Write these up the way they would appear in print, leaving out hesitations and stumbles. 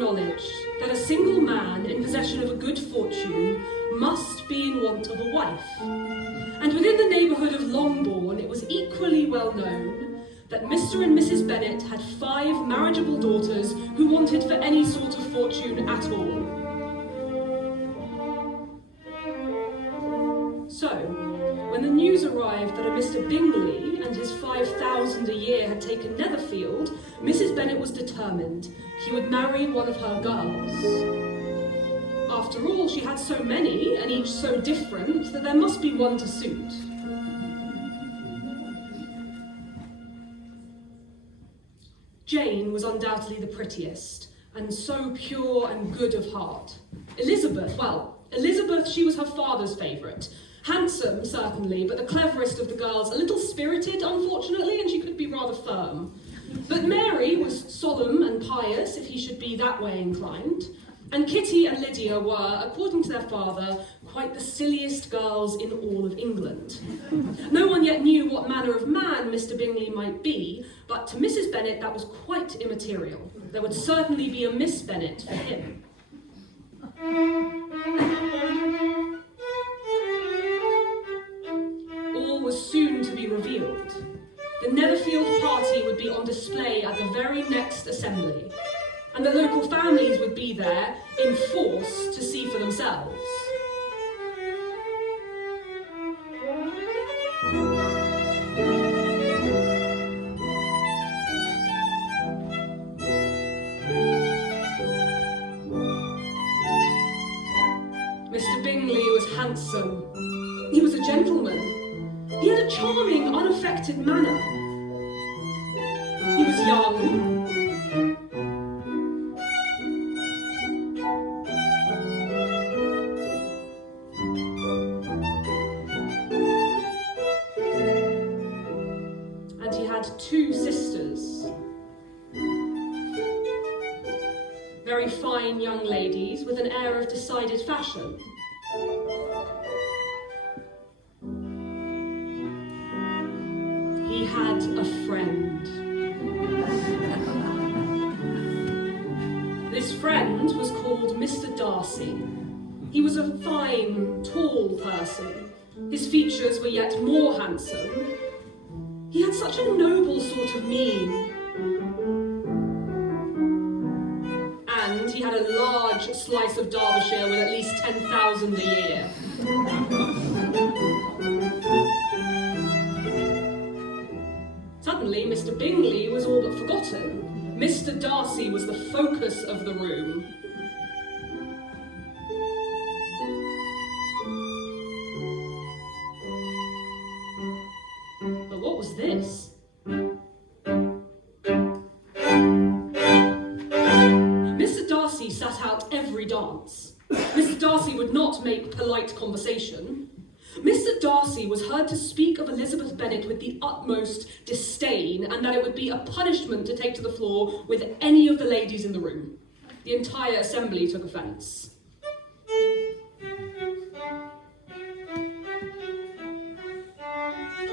acknowledged that a single man in possession of a good fortune must be in want of a wife. And within the neighbourhood of Longbourn, it was equally well known that Mr. and Mrs. Bennet had 5 marriageable daughters who wanted for any sort of fortune at all. So, when the news arrived that a Mr. Bingley and his 5,000 a year had taken Netherfield, Mrs. Bennet was determined he would marry one of her girls. After all, she had so many, and each so different, that there must be one to suit. Jane was undoubtedly the prettiest, and so pure and good of heart. Elizabeth, she was her father's favourite. Handsome, certainly, but the cleverest of the girls, a little spirited, unfortunately, and she could be rather firm. But Mary was solemn and pious, if he should be that way inclined, and Kitty and Lydia were, according to their father, quite the silliest girls in all of England. No one yet knew what manner of man Mr. Bingley might be, but to Mrs. Bennet that was quite immaterial. There would certainly be a Miss Bennet for him. All was soon to be revealed. The Netherfield party would be on display at the very next assembly, and the local families would be there in force to see for themselves. Mr. Bingley was handsome. He was a gentleman. He had a charming, unaffected manner. He was young. And he had 2 sisters. Very fine young ladies with an air of decided fashion. He had a friend. This friend was called Mr. Darcy. He was a fine, tall person. His features were yet more handsome. He had such a noble sort of mien. And he had a large slice of Derbyshire with at least 10,000 a year. Suddenly, Mr. Bingley was all but forgotten. Mr. Darcy was the focus of the room. But what was this? Mr. Darcy sat out every dance. Mr. Darcy would not make polite conversation. Mr. Darcy was heard to speak of Elizabeth Bennet with the utmost disdain, and that it would be a punishment to take to the floor with any of the ladies in the room. The entire assembly took offence.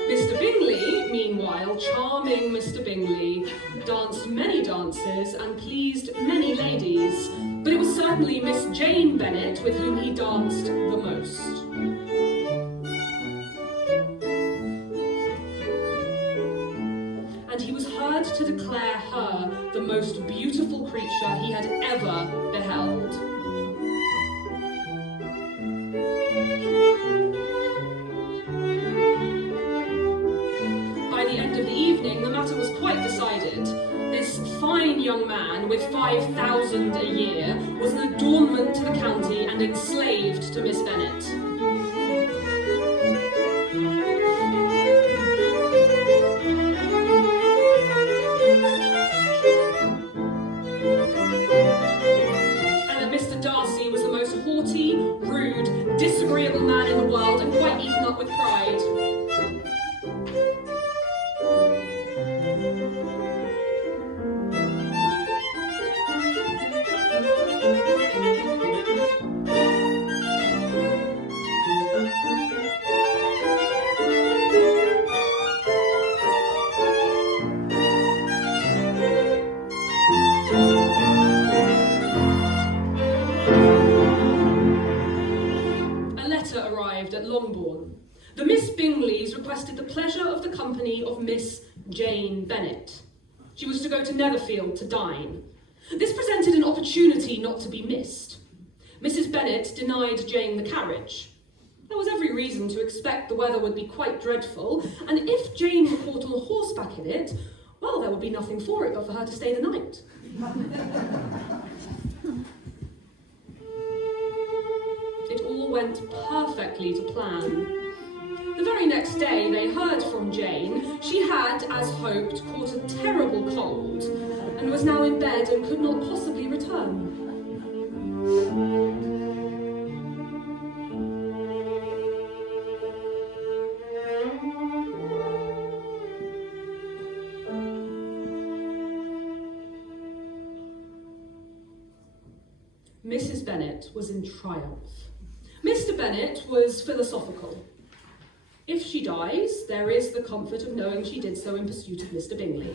Mr. Bingley, meanwhile, charming Mr. Bingley, danced many dances and pleased many ladies, but it was certainly Miss Jane Bennet with whom he danced the most. And he was heard to declare her the most beautiful creature he had ever beheld. By the end of the evening, the matter was quite decided. This fine young man, with 5,000 a year, was an adornment to the county and enslaved to Miss Bennet. Haughty, rude, disagreeable man in the world, and quite eaten up with pride. requested the pleasure of the company of Miss Jane Bennet. She was to go to Netherfield to dine. This presented an opportunity not to be missed. Mrs. Bennet denied Jane the carriage. There was every reason to expect the weather would be quite dreadful, and if Jane were caught on horseback in it, well, there would be nothing for it but for her to stay the night. It all went perfectly to plan. The very next day they heard from Jane. She had, as hoped, caught a terrible cold and was now in bed and could not possibly return. Mrs. Bennet was in triumph. Mr. Bennet was philosophical. If she dies, there is the comfort of knowing she did so in pursuit of Mr. Bingley.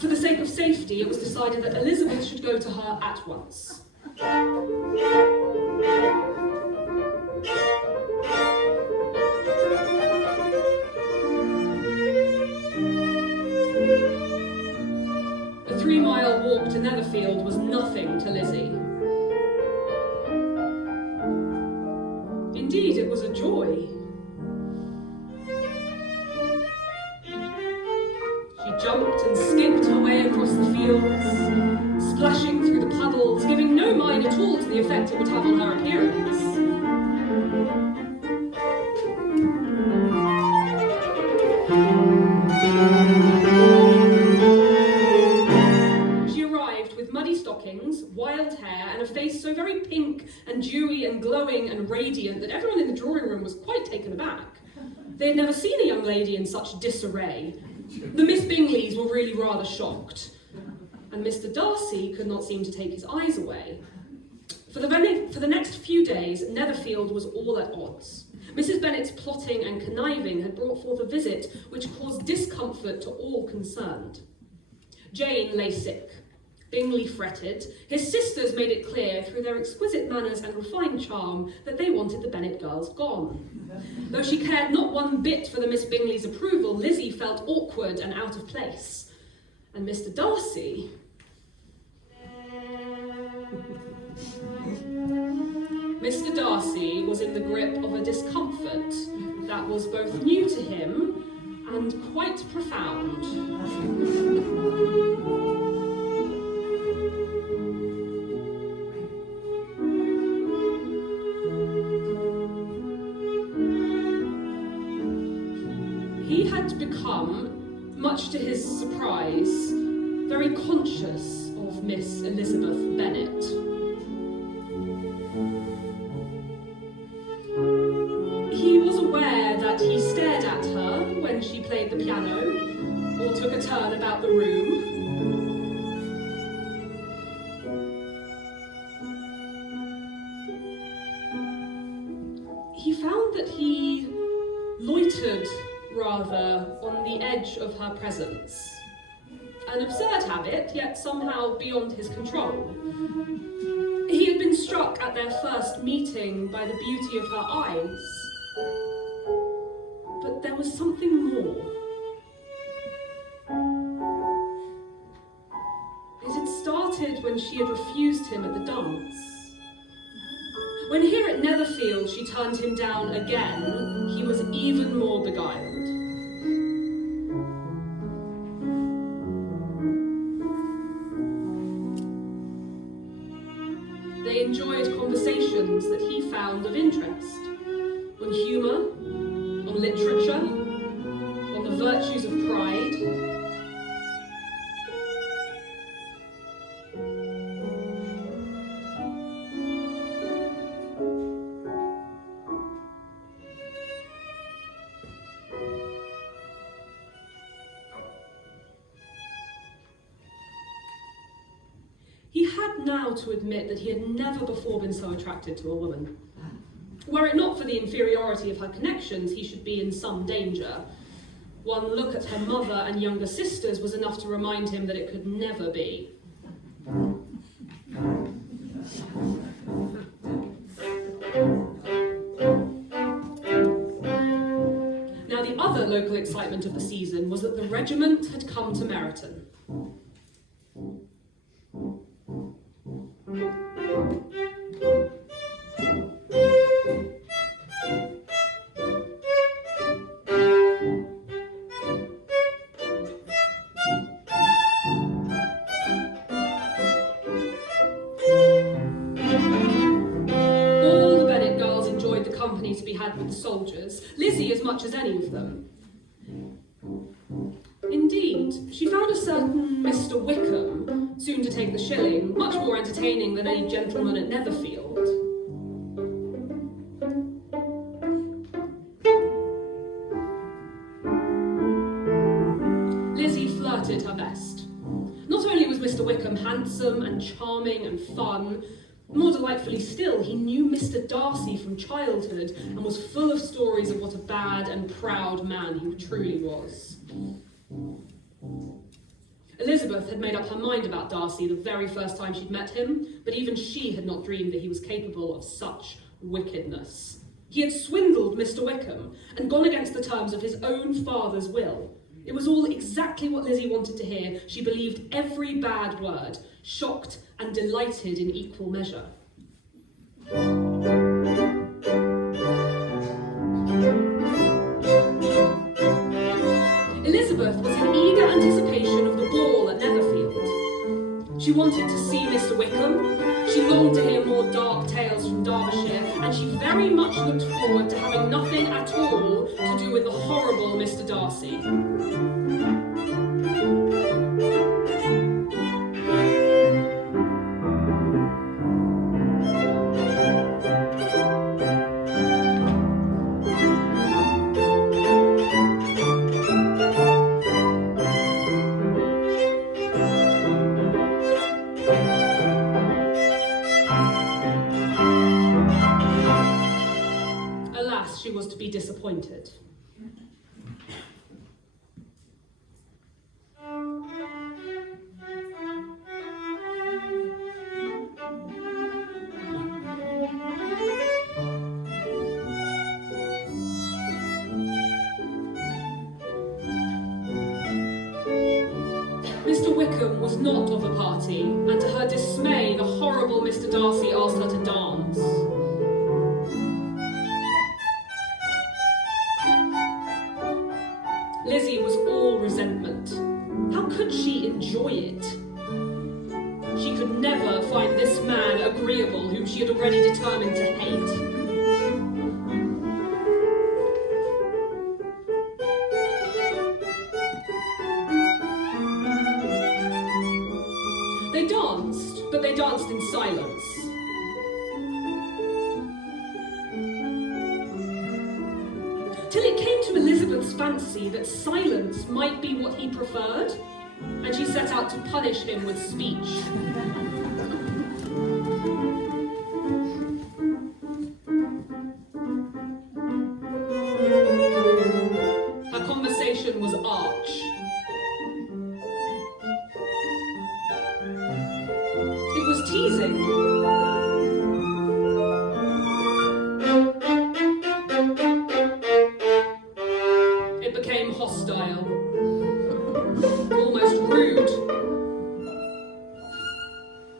For the sake of safety, it was decided that Elizabeth should go to her at once. A 3-mile walk to Netherfield was nothing to Lizzie. Indeed, it was a joy. She jumped and skipped her way across the fields, splashing through the puddles, giving no mind at all to the effect it would have on her appearance. She arrived with muddy stockings, wild hair, and a face so very pink and dewy and glowing and radiant that everyone in the drawing room was quite taken aback. They had never seen a young lady in such disarray. The Miss Bingleys were really rather shocked, and Mr. Darcy could not seem to take his eyes away. For the next few days, Netherfield was all at odds. Mrs. Bennet's plotting and conniving had brought forth a visit which caused discomfort to all concerned. Jane lay sick. Bingley fretted. His sisters made it clear, through their exquisite manners and refined charm, that they wanted the Bennet girls gone. Though she cared not one bit for the Miss Bingleys' approval, Lizzie felt awkward and out of place. And Mr. Darcy... Mr. Darcy was in the grip of a discomfort that was both new to him and quite profound. He had become, much to his surprise, very conscious of Miss Elizabeth Bennet. He was aware that he stared at her when she played the piano or took a turn about the room. He found that he loitered rather on the edge of her presence. An absurd habit, yet somehow beyond his control. He had been struck at their first meeting by the beauty of her eyes. But there was something more. It had started when she had refused him at the dance. When here at Netherfield she turned him down again, he was even more beguiled. They enjoyed conversations that he found of interest, on humour, on literature, on the virtues of pride. He had now to admit that he had never before been so attracted to a woman. Were it not for the inferiority of her connections, he should be in some danger. One look at her mother and younger sisters was enough to remind him that it could never be. Now, the other local excitement of the season was that the regiment had come to Meryton. To be had with the soldiers, Lizzie as much as any of them. Indeed, she found a certain Mr. Wickham, soon to take the shilling, much more entertaining than any gentleman at Netherfield. Lizzie flirted her best. Not only was Mr. Wickham handsome and charming and fun, more delightfully still, he knew Mr. Darcy from childhood and was full of stories of what a bad and proud man he truly was. Elizabeth had made up her mind about Darcy the very first time she'd met him, but even she had not dreamed that he was capable of such wickedness. He had swindled Mr. Wickham and gone against the terms of his own father's will. It was all exactly what Lizzie wanted to hear. She believed every bad word, shocked and delighted in equal measure. Elizabeth was in eager anticipation of the ball at Netherfield. She wanted to see Mr. Wickham, she longed to hear more dark tales from Derbyshire, and she very much looked forward to having nothing at all to do with the horrible Mr. Darcy. She was to be disappointed. Mr. Wickham was not of a party, and to her dismay, the horrible Mr. Darcy asked her to dance. Lizzie was all resentment. How could she enjoy it? She could never find this man agreeable whom she had already determined to hate. They danced, but they danced in silence. Till it came to Elizabeth's fancy that silence might be what he preferred, and she set out to punish him with speech. Her conversation was arch. It was teasing. Hostile, almost rude.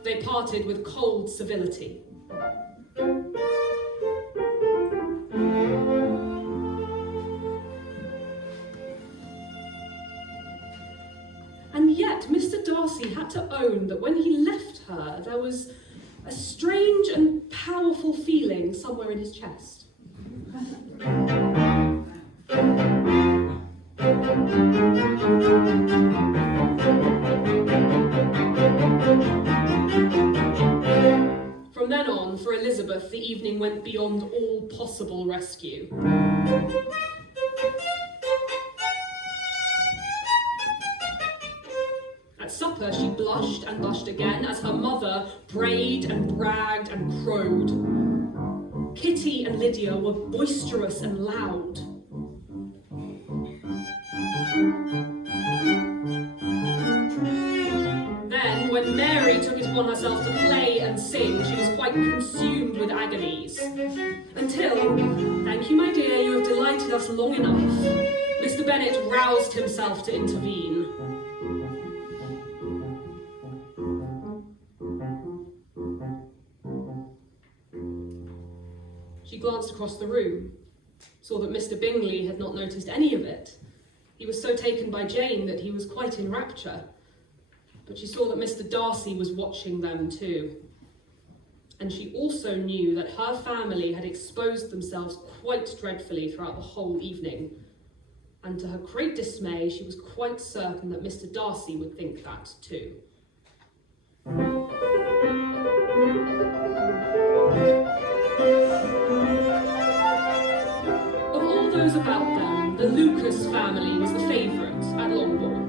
They parted with cold civility. And yet Mr. Darcy had to own that when he left her, there was a strange and powerful feeling somewhere in his chest. From then on, for Elizabeth, the evening went beyond all possible rescue. At supper, she blushed and blushed again as her mother brayed and bragged and crowed. Kitty and Lydia were boisterous and loud. Then, when Mary took it upon herself to play and and sing, she was quite consumed with agonies. Until, thank you, my dear, you have delighted us long enough, Mr. Bennet roused himself to intervene. She glanced across the room, saw that Mr. Bingley had not noticed any of it. He was so taken by Jane that he was quite in rapture. But she saw that Mr. Darcy was watching them too. And she also knew that her family had exposed themselves quite dreadfully throughout the whole evening. And to her great dismay, she was quite certain that Mr. Darcy would think that too. Of all those about them, the Lucas family was the favourite at Longbourn.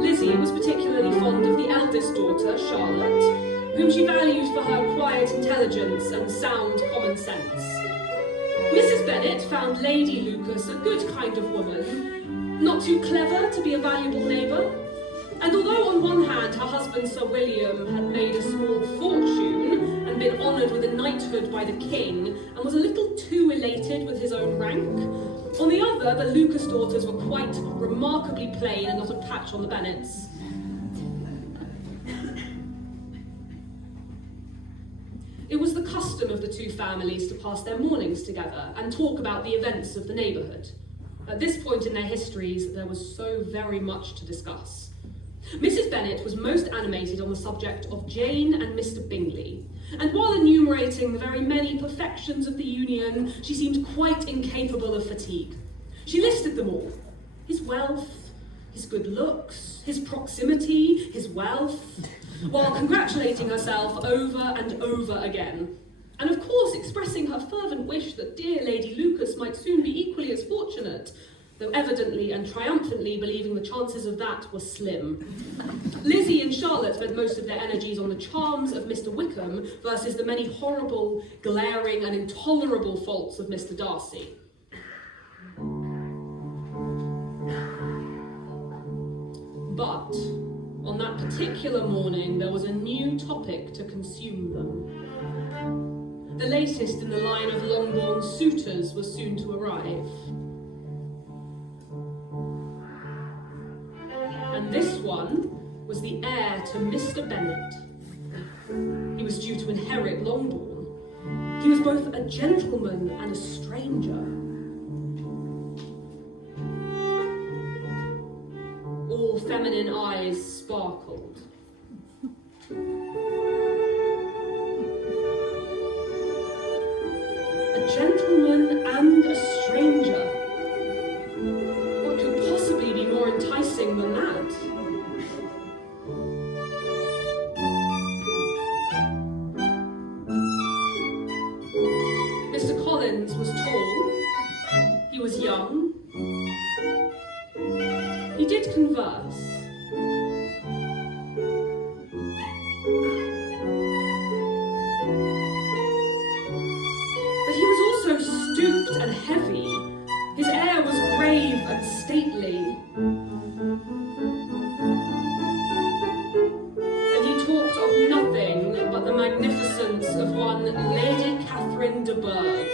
Lizzie was particularly fond of the eldest daughter, Charlotte, whom she valued for her quiet intelligence and sound common sense. Mrs. Bennet found Lady Lucas a good kind of woman, not too clever to be a valuable neighbour, and although on one hand her husband Sir William had made a small fortune and been honoured with a knighthood by the king and was a little too elated with his own rank, on the other the Lucas daughters were quite remarkably plain and not a patch on the Bennets. It was the custom of the two families to pass their mornings together and talk about the events of the neighbourhood. At this point in their histories, there was so very much to discuss. Mrs. Bennet was most animated on the subject of Jane and Mr. Bingley, and while enumerating the very many perfections of the union, she seemed quite incapable of fatigue. She listed them all: his wealth, his good looks, his proximity, his wealth, while congratulating herself over and over again. And of course expressing her fervent wish that dear Lady Lucas might soon be equally as fortunate, though evidently and triumphantly believing the chances of that were slim. Lizzie and Charlotte spent most of their energies on the charms of Mr. Wickham versus the many horrible, glaring and intolerable faults of Mr. Darcy. But on that particular morning, there was a new topic to consume them. The latest in the line of Longbourn suitors was soon to arrive. And this one was the heir to Mr. Bennet. He was due to inherit Longbourn. He was both a gentleman and a stranger. All feminine eyes sparkled. A gentleman and a stranger. What could possibly be more enticing than that? Mr. Collins was tall. He was young. He did converse. But he was also stooped and heavy. His air was grave and stately. And he talked of nothing but the magnificence of one Lady Catherine de Bourgh.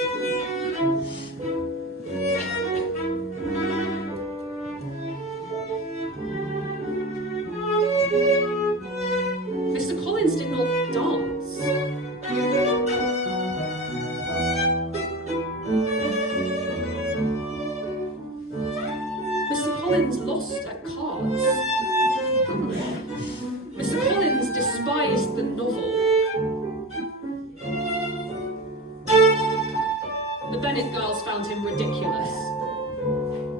Mr. Collins did not dance. Mr. Collins lost at cards. Mr. Collins despised the novel. The Bennet girls found him ridiculous.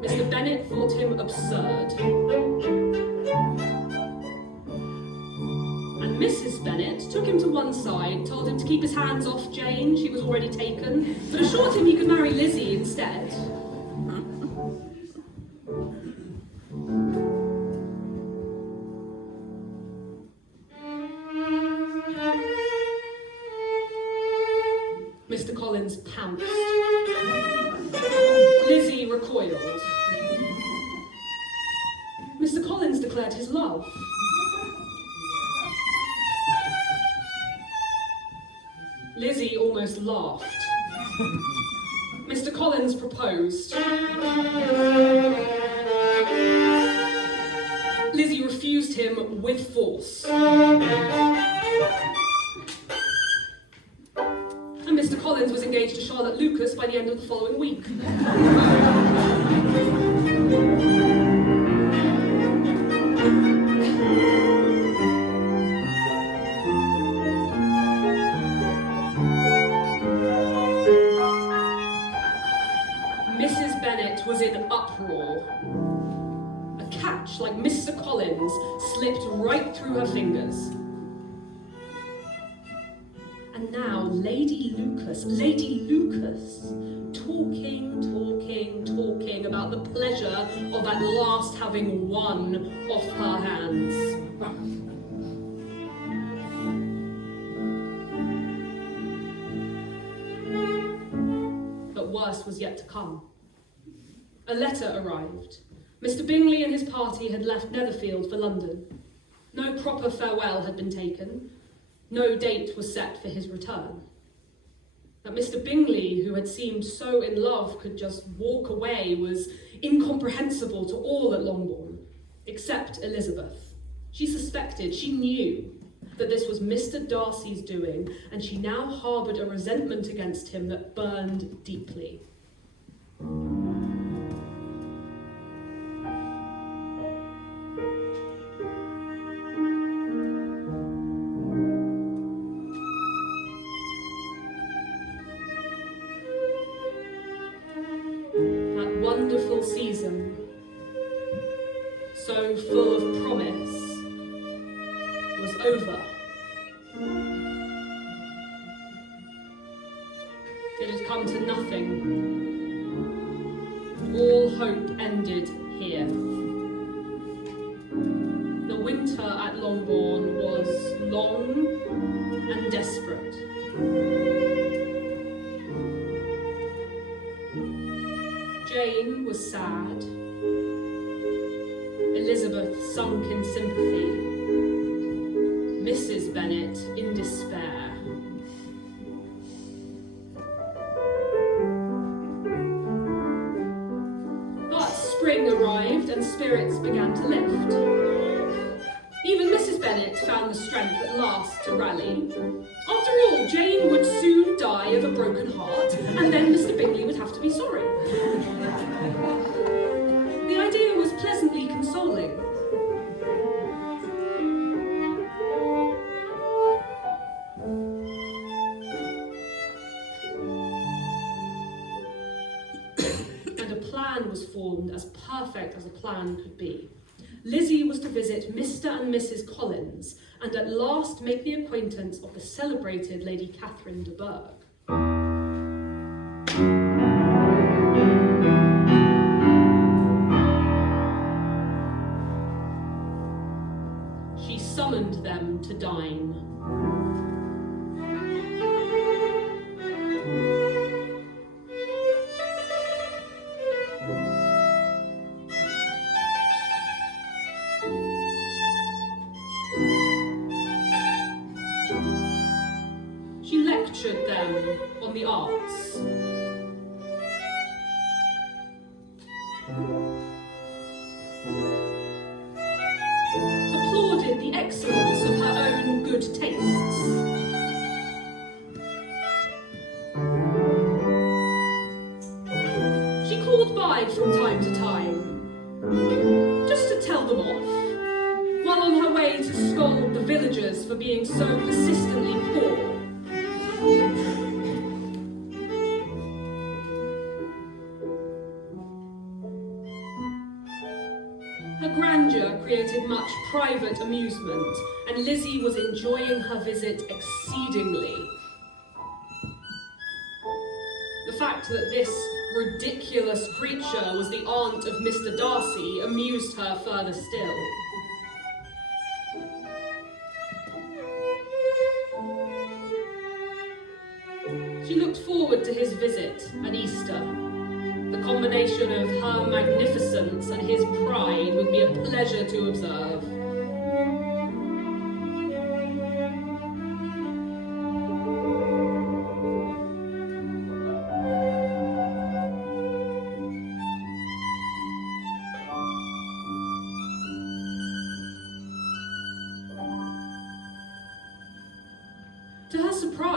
Mr. Bennet thought him absurd. And Mrs. Bennet took him to one side, told him to keep his hands off Jane, she was already taken, but assured him he could marry Lizzie instead. Mr. Collins pounced. Lizzie recoiled. Mr. Collins declared his love. almost laughed. Mr. Collins proposed. Lizzie refused him with force. And Mr. Collins was engaged to Charlotte Lucas by the end of the following week. Mrs. Bennet was in uproar. A catch like Mr. Collins slipped right through her fingers. And now Lady Lucas, talking about the pleasure of at last having one off her hands. But worse was yet to come. A letter arrived. Mr. Bingley and his party had left Netherfield for London. No proper farewell had been taken. No date was set for his return. That Mr. Bingley, who had seemed so in love, could just walk away was incomprehensible to all at Longbourn, except Elizabeth. She suspected, she knew, that this was Mr. Darcy's doing, and she now harboured a resentment against him that burned deeply. Wonderful season, so full of promise, was over. It had come to nothing. All hope ended here. The winter at Longbourn was long and desperate. Jane was sad. Elizabeth sunk in sympathy. Mrs. Bennet in despair. But spring arrived and spirits began to lift. Even Mrs. Bennet found the strength at last to rally. After all, Jane would soon die of a broken heart, and then Mr. Bingley would have to be sorry. The idea was pleasantly consoling. And a plan was formed as perfect as a plan could be. Lizzie was to visit Mr. and Mrs. Collins, and at last make the acquaintance of the celebrated Lady Catherine de Bourgh. She summoned them to dine. She lectured them on the arts. Applauded the excellence of her own good tastes. She called by from time to time, just to tell them off, while on her way to scold the villagers for being so persistently poor. Her grandeur created much private amusement, and Lizzie was enjoying her visit exceedingly. The fact that this ridiculous creature was the aunt of Mr. Darcy amused her further still. She looked forward to his visit at Easter. The combination of her magnificence and his pride would be a pleasure to observe.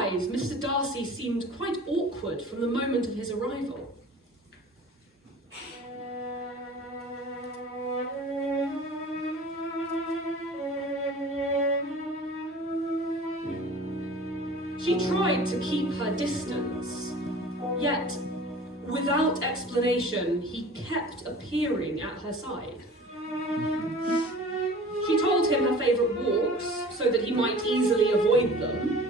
eyes, Mr. Darcy seemed quite awkward from the moment of his arrival. She tried to keep her distance, yet, without explanation, he kept appearing at her side. She told him her favourite walks, so that he might easily avoid them.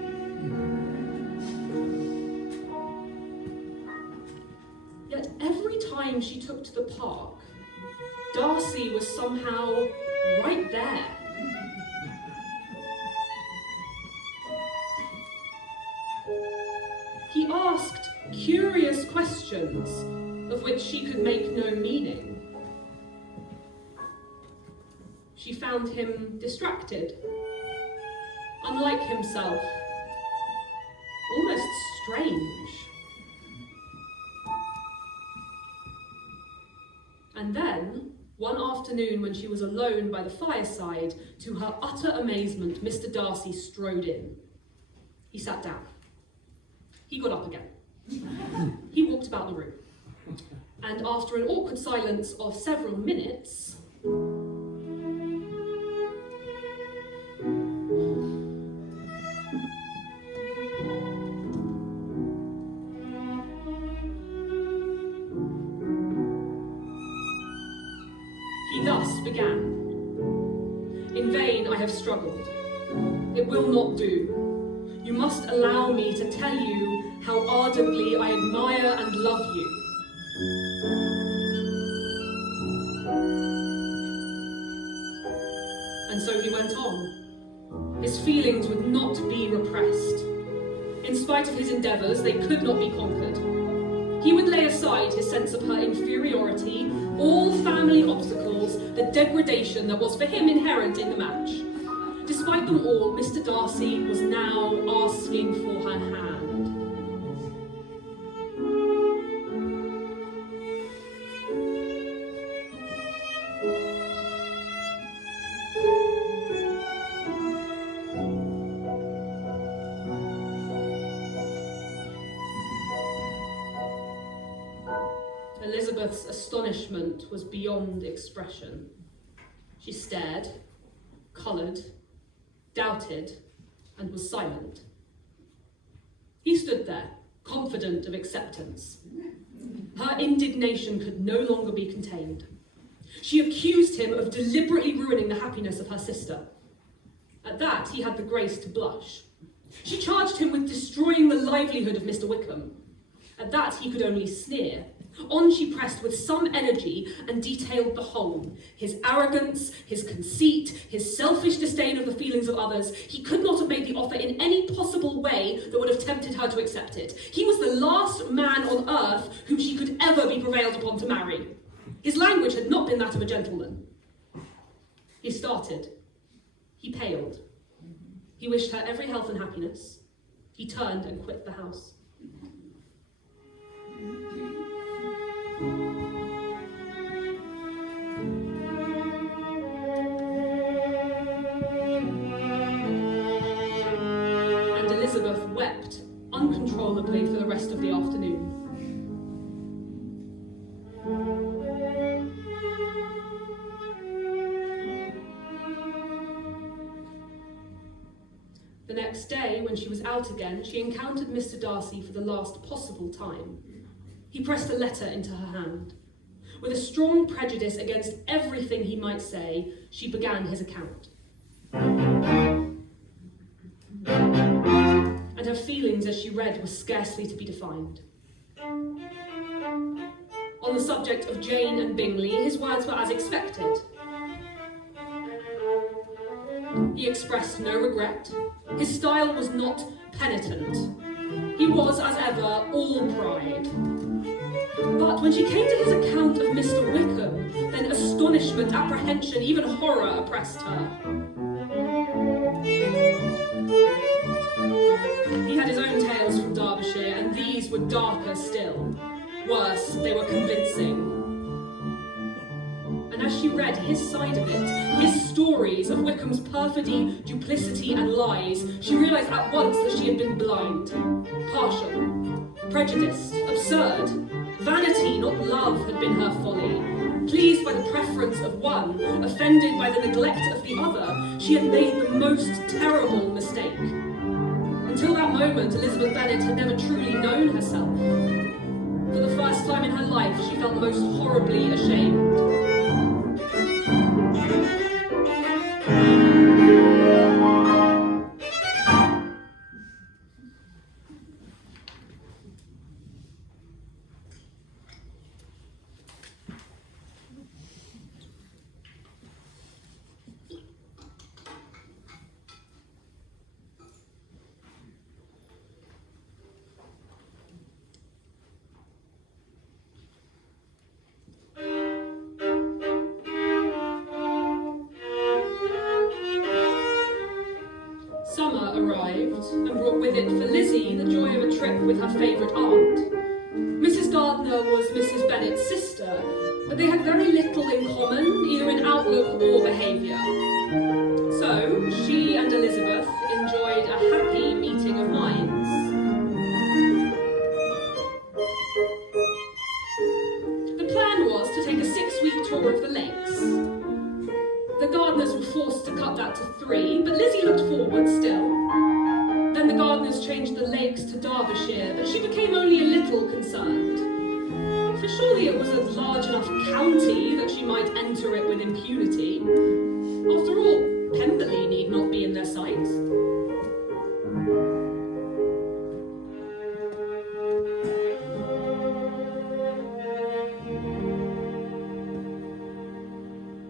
Yet every time she took to the park, Darcy was somehow right there. He asked curious questions of which she could make no meaning. She found him distracted, unlike himself, almost strange. And then, one afternoon when she was alone by the fireside, to her utter amazement, Mr. Darcy strode in. He sat down. He got up again. He walked about the room. And after an awkward silence of several minutes, he thus began. In vain I have struggled. It will not do. You must allow me to tell you how ardently I admire and love you. And so he went on. His feelings would not be repressed. In spite of his endeavours, they could not be conquered. He would lay aside his sense of her inferiority, all family obstacles, the degradation that was for him inherent in the match. Despite them all, Mr. Darcy was now asking for her hand. Elizabeth's astonishment was beyond expression. She stared, coloured, doubted, and was silent. He stood there, confident of acceptance. Her indignation could no longer be contained. She accused him of deliberately ruining the happiness of her sister. At that, he had the grace to blush. She charged him with destroying the livelihood of Mr. Wickham. At that, he could only sneer. On she pressed with some energy and detailed the whole. His arrogance, his conceit, his selfish disdain of the feelings of others. He could not have made the offer in any possible way that would have tempted her to accept it. He was the last man on earth whom she could ever be prevailed upon to marry. His language had not been that of a gentleman. He started. He paled. He wished her every health and happiness. He turned and quit the house. And Elizabeth wept uncontrollably for the rest of the afternoon. The next day, when she was out again, she encountered Mr. Darcy for the last possible time. He pressed a letter into her hand. With a strong prejudice against everything he might say, she began his account. And her feelings as she read were scarcely to be defined. On the subject of Jane and Bingley, his words were as expected. He expressed no regret. His style was not penitent. He was, as ever, all pride. But when she came to his account of Mr. Wickham, then astonishment, apprehension, even horror oppressed her. He had his own tales from Derbyshire, and these were darker still. Worse, they were convincing. And as she read his side of it, his stories of Wickham's perfidy, duplicity and lies, she realised at once that she had been blind, partial, prejudiced, absurd. Vanity, not love, had been her folly. Pleased by the preference of one, offended by the neglect of the other, she had made the most terrible mistake. Until that moment, Elizabeth Bennet had never truly known herself. For the first time in her life, she felt most horribly ashamed. Summer arrived and brought with it for Lizzie the joy of a trip with her favourite aunt. Mrs. Gardiner was Mrs. Bennet's sister, but they had very little in common, either in outlook or behaviour. So, she and Elizabeth enjoyed a happy meeting of minds. The plan was to take a 6-week tour of the lakes. The Gardiners were forced to cut that to 3, but Lizzie looked forward still. Then the Gardiners changed the lakes to Derbyshire, but she became only a little concerned. For surely it was a large enough county that she might enter it with impunity. After all, Pemberley need not be in their sight.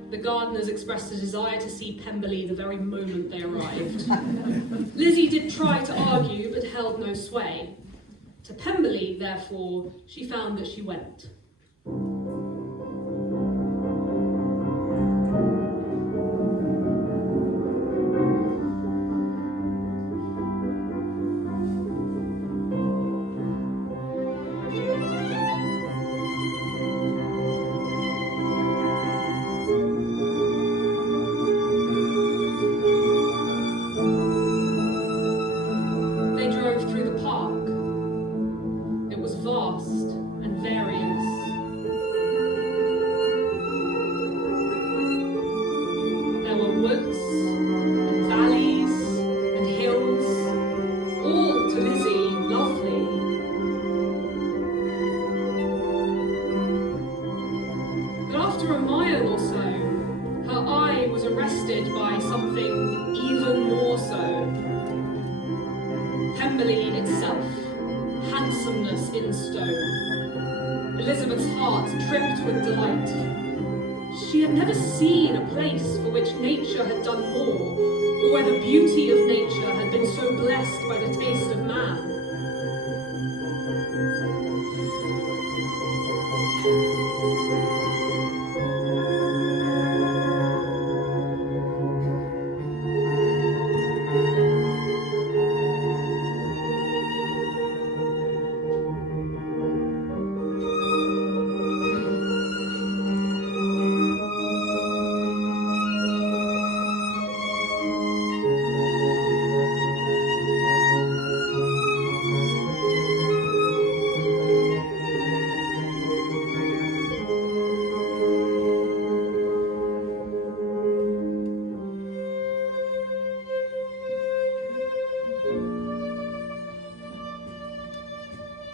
The Gardiners expressed a desire to see Pemberley the very moment they arrived. Lizzie did try to argue, but held no sway. To Pemberley, therefore, she found that she went. Vast and various. There were woods and valleys and hills, all to Lizzie lovely. But after a mile or so, her eye was arrested by something even more so. Pemberley itself. Handsomeness in stone. Elizabeth's heart tripped with delight. She had never seen a place for which nature had done more, or where the beauty of nature had been so blessed by the taste of man.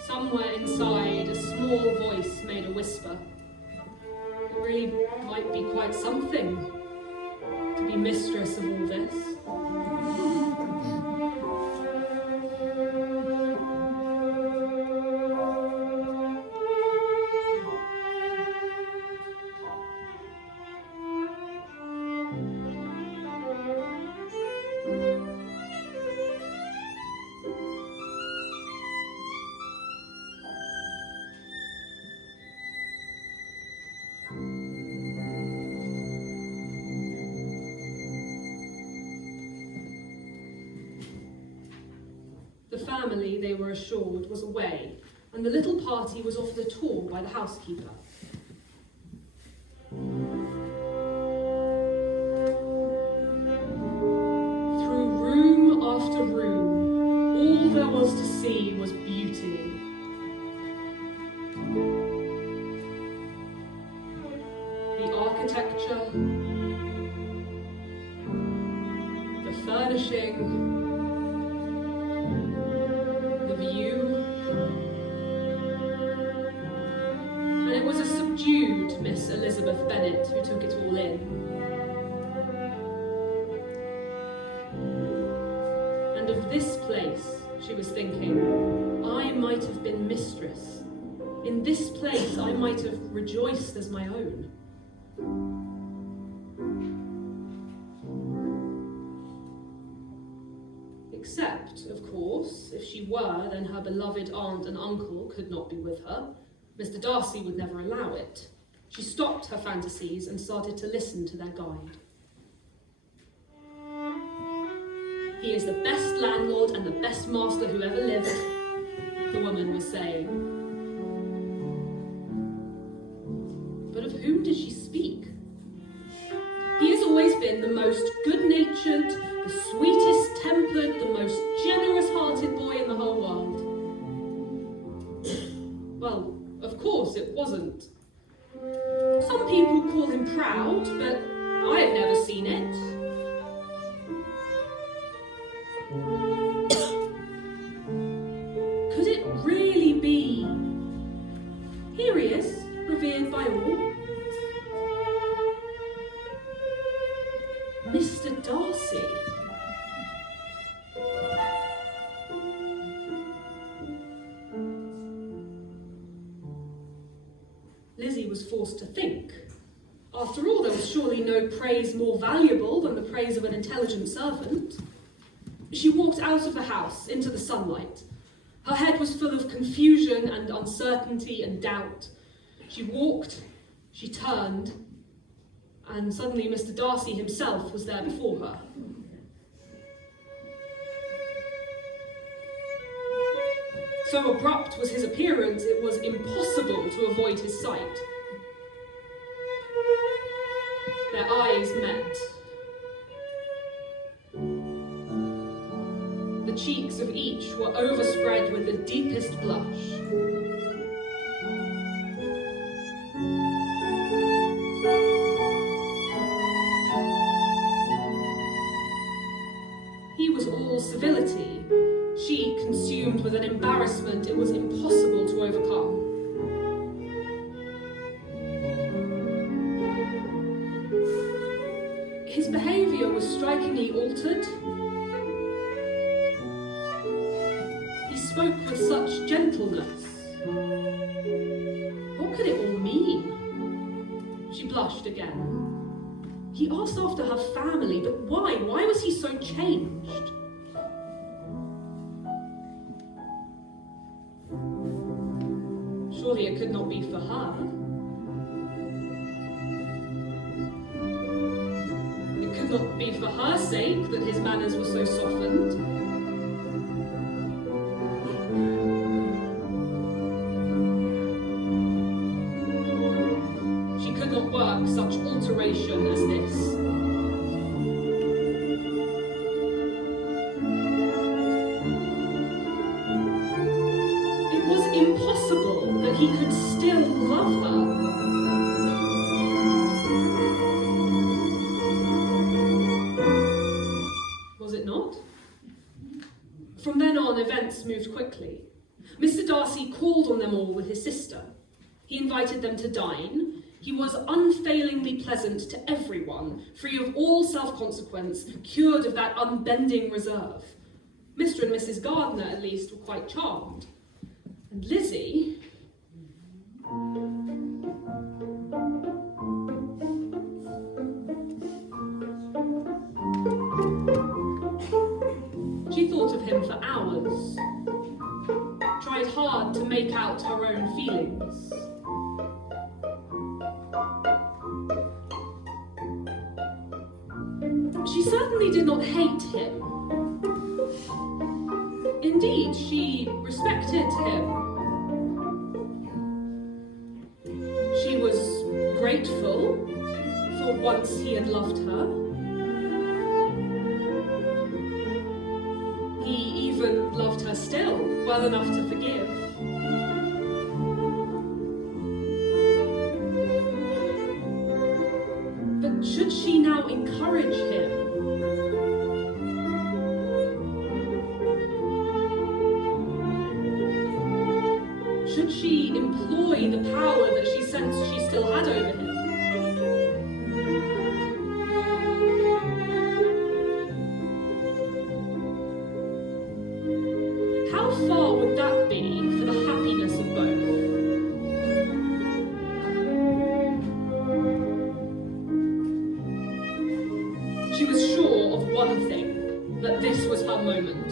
Somewhere inside, a small voice made a whisper. It really might be quite something to be mistress of all this. The family, they were assured, was away, and the little party was offered a tour by the housekeeper. after room, all there was to see was beauty. The architecture, the furnishing, the view, and it was a subdued Miss Elizabeth Bennet who took it all in. And of this place, she was thinking, I might have been mistress. In this place, I might have rejoiced as my own. Except, of course, if she were, then her beloved aunt and uncle could not be with her. Mr. Darcy would never allow it. She stopped her fantasies and started to listen to their guide. He is the best landlord and the best master who ever lived, the woman was saying. But of whom did she speak? He has always been the most good-natured, the sweetest tempered, the most generous-hearted boy in the whole world. Well, of course it wasn't. Some people call him proud, but I have never seen it. Could it really be? Here he is, revered by all. Mr. Darcy. Lizzie was forced to think. After all, there was surely no praise more valuable than the praise of an intelligent servant. She walked out of the house into the sunlight. Her head was full of confusion and uncertainty and doubt. She walked, she turned, and suddenly Mr. Darcy himself was there before her. So abrupt was his appearance, it was impossible to avoid his sight. Their eyes met. The cheeks of each were overspread with the deepest blush. He was all civility, she consumed with an embarrassment it was impossible to overcome. His behaviour was strikingly altered. He spoke with such gentleness. What could it all mean? She blushed again. He asked after her family, but why? Why was he so changed? Surely it could not be for her. It could not be for her sake that his manners were so softened. She could not work such alteration as this. It was impossible that he could still love her. Was it not? From then on, events moved quickly. Mr. Darcy called on them all with his sister. He invited them to dine. He was unfailingly pleasant to everyone, free of all self-consequence, cured of that unbending reserve. Mr. and Mrs. Gardiner, at least, were quite charmed. And Lizzie... She thought of him for hours, tried hard to make out her own feelings. She certainly did not hate him. Indeed, she respected him. She was grateful for once he had loved her. her still, well enough to forgive. But should she now encourage him? Should she employ the power that she sensed she still had over him? How far would that be for the happiness of both? She was sure of one thing, that this was her moment.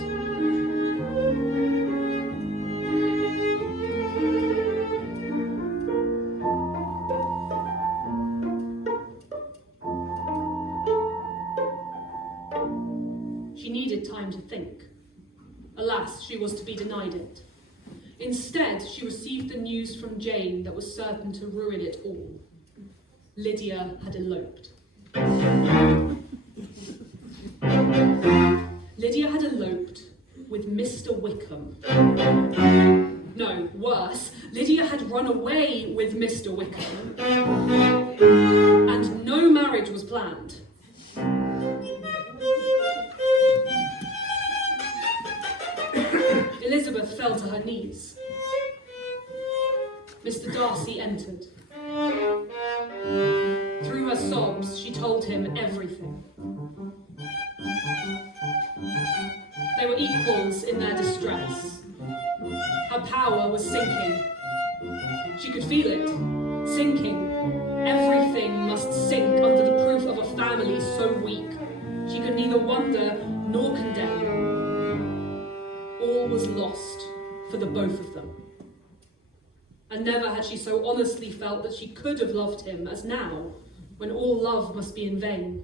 She needed time to think. Alas, she was to be denied it. Instead, she received the news from Jane that was certain to ruin it all. Lydia had eloped. Lydia had eloped with Mr. Wickham. No, worse, Lydia had run away with Mr. Wickham. And no marriage was planned. Elizabeth fell to her knees. Mr. Darcy entered. Through her sobs, she told him everything. They were equals in their distress. Her power was sinking. She could feel it, sinking. Everything must sink under the proof of a family so weak. She could neither wonder nor condemn. All was lost for the both of them. And never had she so honestly felt that she could have loved him as now, when all love must be in vain.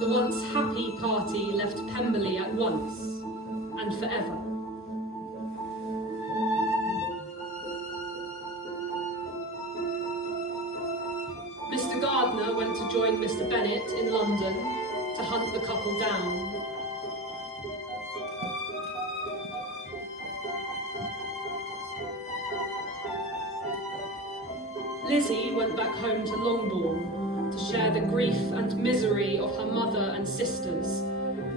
The once happy party left Pemberley at once and forever. Mr. Gardiner went to join Mr. Bennet in London to hunt the couple down. Lizzie went back home to Longbourn to share the grief and misery of her mother and sisters,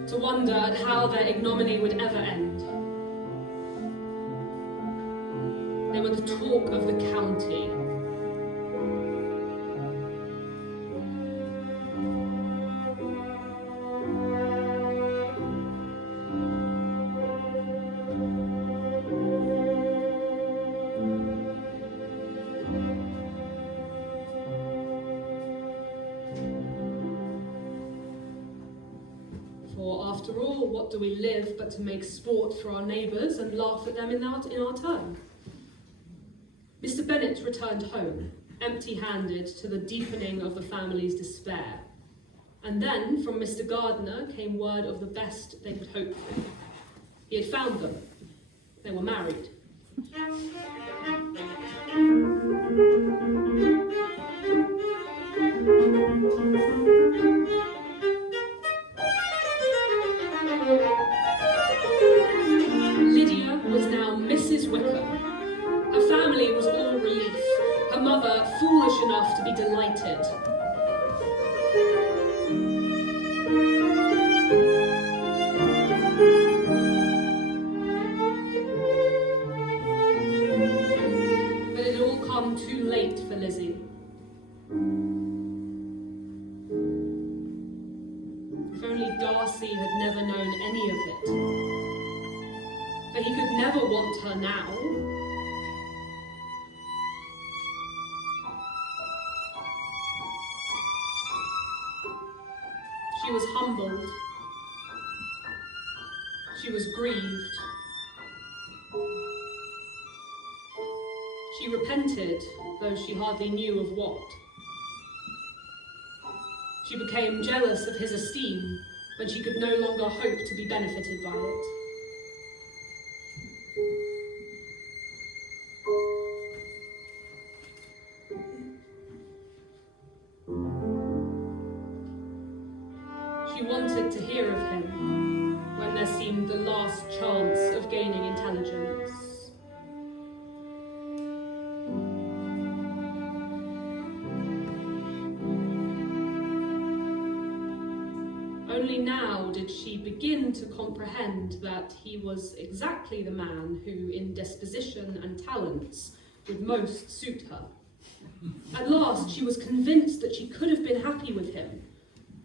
to wonder at how their ignominy would ever end. They were the talk of the county. For after all, what do we live but to make sport for our neighbours and laugh at them in our turn? Mr. Bennet returned home, empty-handed, to the deepening of the family's despair. And then, from Mr. Gardiner, came word of the best they could hope for. He had found them. They were married. Lydia was now Mrs. Wickham. Her family was all relief, her mother foolish enough to be delighted. But it had all come too late for Lizzie. If only Darcy had never known any of it. For he could never want her now. She was humbled. She was grieved. She repented, though she hardly knew of what. She became jealous of his esteem when she could no longer hope to be benefited by it. She wanted to hear of him when there seemed the last chance of gaining intelligence. Only now did she begin to comprehend that he was exactly the man who, in disposition and talents, would most suit her. At last, she was convinced that she could have been happy with him,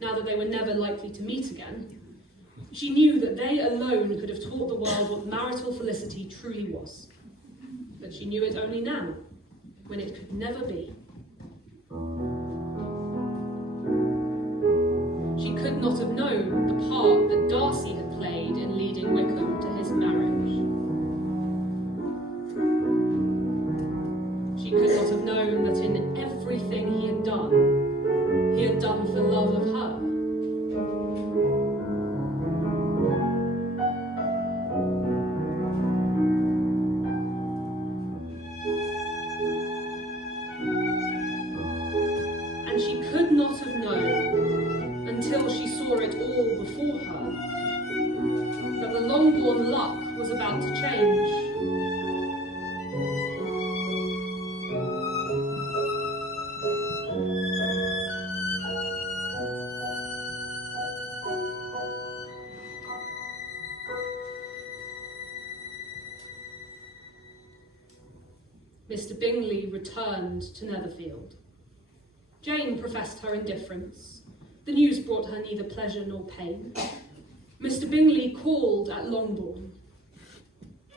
now that they were never likely to meet again. She knew that they alone could have taught the world what marital felicity truly was. But she knew it only now, when it could never be. She could not have known the part that Darcy had played in leading Wickham to his marriage. She could not have known that in everything he had done for love of her. And she could not have known, until she saw it all before her, that the Longbourn luck was about to change. Mr. Bingley returned to Netherfield. Jane professed her indifference. The news brought her neither pleasure nor pain. Mr. Bingley called at Longbourn.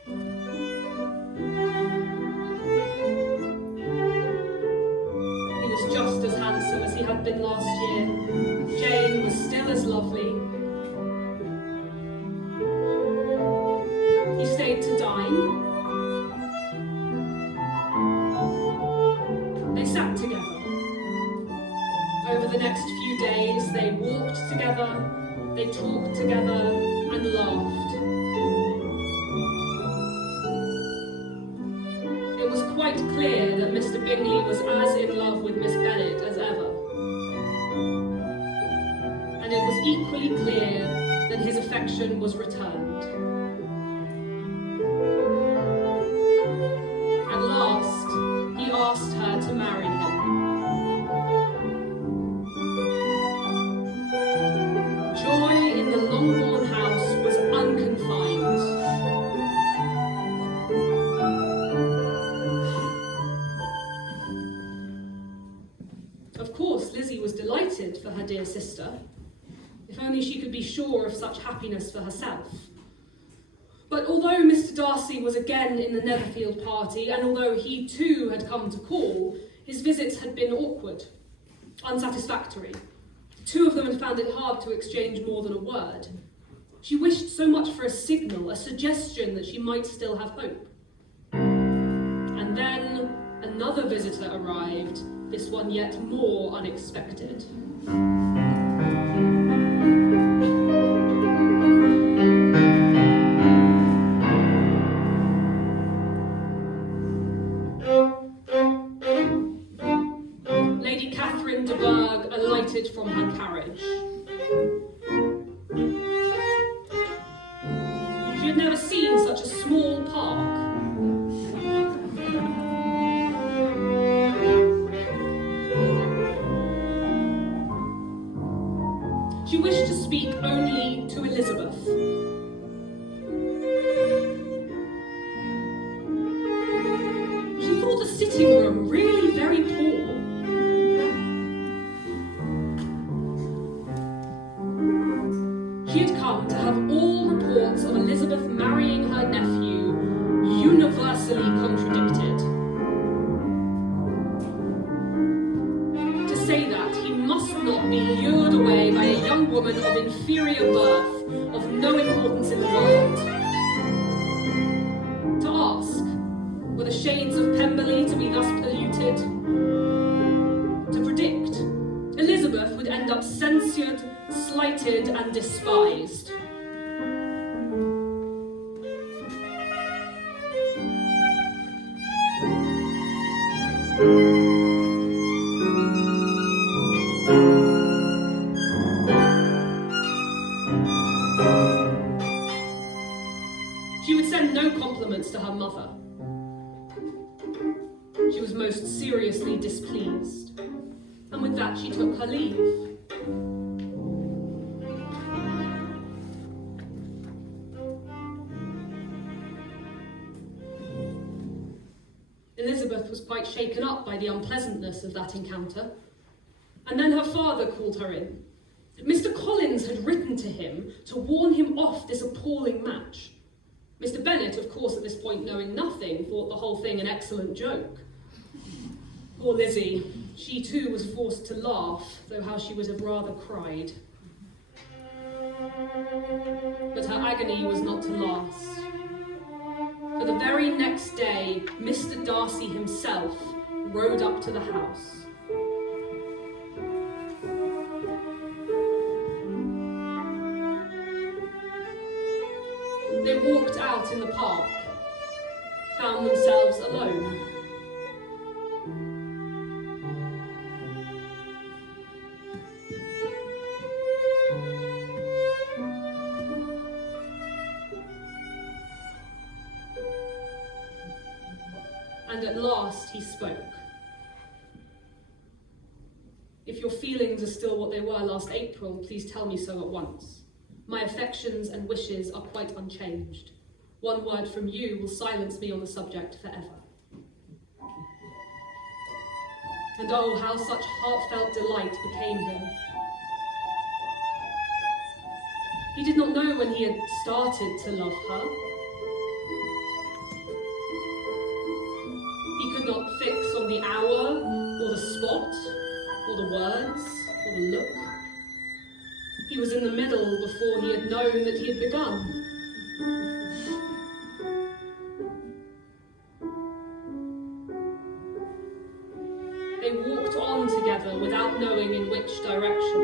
He was just as handsome as he had been last year. Jane was still as lovely. He stayed to dine. They sat together. Over the next few days, they walked together, they talked together, and laughed. It was quite clear that Mr. Bingley was as in love with Miss Bennet as ever. And it was equally clear that his affection was returned. At last, he asked her to marry him. Joy in the Longbourn house was unconfined. Of course, Lizzie was delighted for her dear sister, if only she could be sure of such happiness for herself. But although Mr. Darcy was again in the Netherfield party, and although he too had come to call, his visits had been awkward, unsatisfactory. The two of them had found it hard to exchange more than a word. She wished so much for a signal, a suggestion that she might still have hope. And then another visitor arrived, this one yet more unexpected. From her carriage. She had never seen such a small park. She wished to speak only to Elizabeth. She thought the sitting room really very poor. She had come to have all reports of Elizabeth marrying her nephew universally contradicted. To say that he must not be lured away by a young woman of inferior birth, of no importance in the world. To ask, were the shades of Pemberley to be thus polluted? To predict, Elizabeth would end up censured, slighted, and despised. mother. She was most seriously displeased, and with that she took her leave. Elizabeth was quite shaken up by the unpleasantness of that encounter, and then her father called her in. Mr. Collins had written to him to warn him off this appalling match. Mr. Bennet, of course, at this point knowing nothing, thought the whole thing an excellent joke. Poor Lizzie, she too was forced to laugh, though how she would have rather cried. But her agony was not to last. For the very next day, Mr. Darcy himself rode up to the house. They walked out in the park, found themselves alone. And at last he spoke. If your feelings are still what they were last April, please tell me so at once. My affections and wishes are quite unchanged. One word from you will silence me on the subject forever. And oh, how such heartfelt delight became him. He did not know when he had started to love her. He could not fix on the hour, or the spot, or the words, or the look. He was in the middle before he had known that he had begun. They walked on together without knowing in which direction,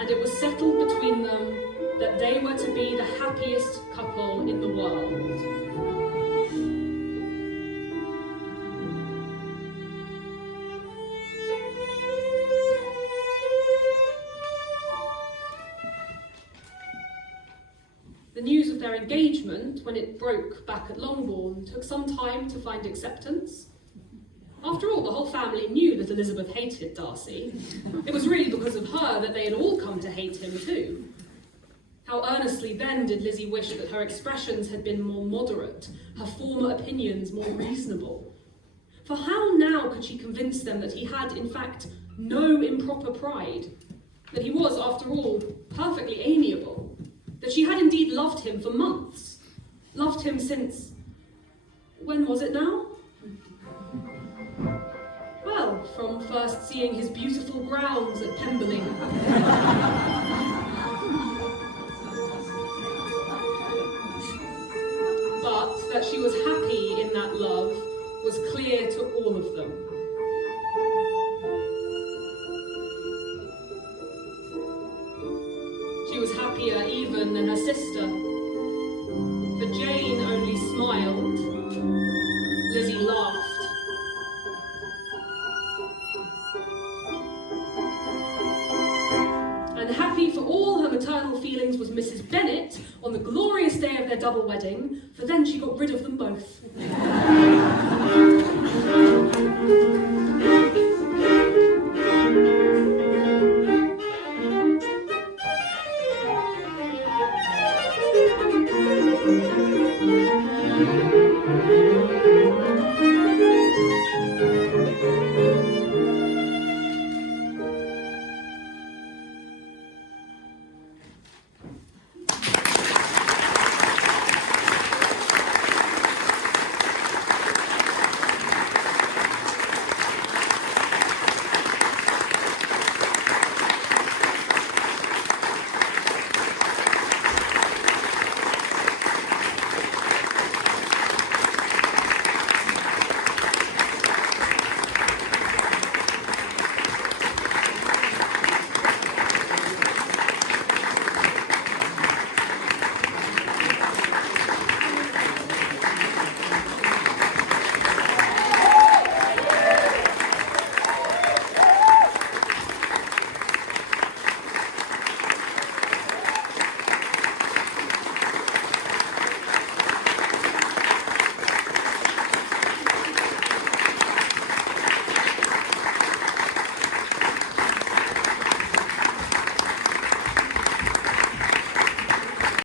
and it was settled between them that they were to be the happiest couple in the world. The news of their engagement, when it broke back at Longbourn, took some time to find acceptance. After all, the whole family knew that Elizabeth hated Darcy. It was really because of her that they had all come to hate him too. How earnestly then did Lizzie wish that her expressions had been more moderate, her former opinions more reasonable. For how now could she convince them that he had, in fact, no improper pride, that he was, after all, perfectly amiable, that she had indeed loved him for months, loved him since, when was it now? Well, from first seeing his beautiful grounds at Pemberley. But that she was happy in that love was clear to all of them. She was happier even than her sister, for Jane only smiled, Lizzie laughed. And happy for all her maternal feelings was Mrs. Bennet on the glorious day of their double wedding, for then she got rid of them both.